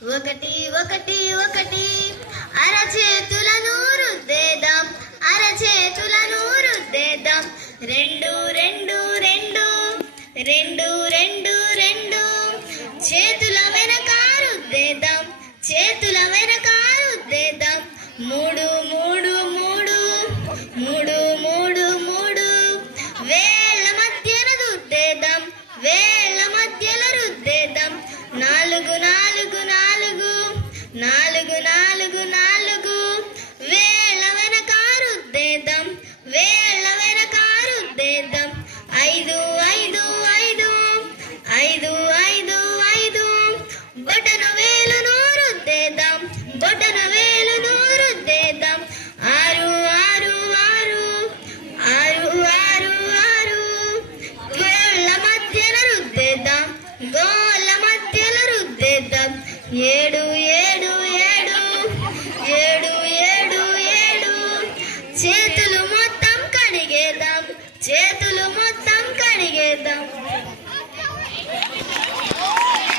ఒకటి ఒకటి ఒకటి అరచేతులను రుద్దేద్దాం, అరచేతులను రుద్దేద్దాం. రెండు రెండు రెండు రెండు రెండు రెండు చేతుల వెనక రుద్దేద్దాం, చేతుల వెనక రుద్దేద్దాం. మూడు మూడు మూడు మూడు మూడు మూడు వేళ్ళ మధ్యన రుద్దేద్దాం, వేళ్ళ మధ్యన రుద్దేద్దాం. నాలుగు నాలుగు నాలుగు నాలుగు నాలుగు నాలుగు వేళ్ళ వెనక రుద్దేద్దాం, వేళ్ళ వెనక రుద్దేద్దాం. ఐదు ఐదు ఐదు ఐదు ఐదు ఐదు బొటన వేలును రుద్దేద్దాం, బొటన వేలును రుద్దేద్దాం. ఆరు ఆరు ఆరు ఆరు ఆరు ఆరు గోళ్ళ మధ్యన రుద్దేద్దాం, గోళ్ళ మధ్యన రుద్దేద్దాం. ఏడు ఏడు ఏడు ఏడు ఏడు ఏడు చేతులు మొత్తం కడిగేద్దాం, చేతులు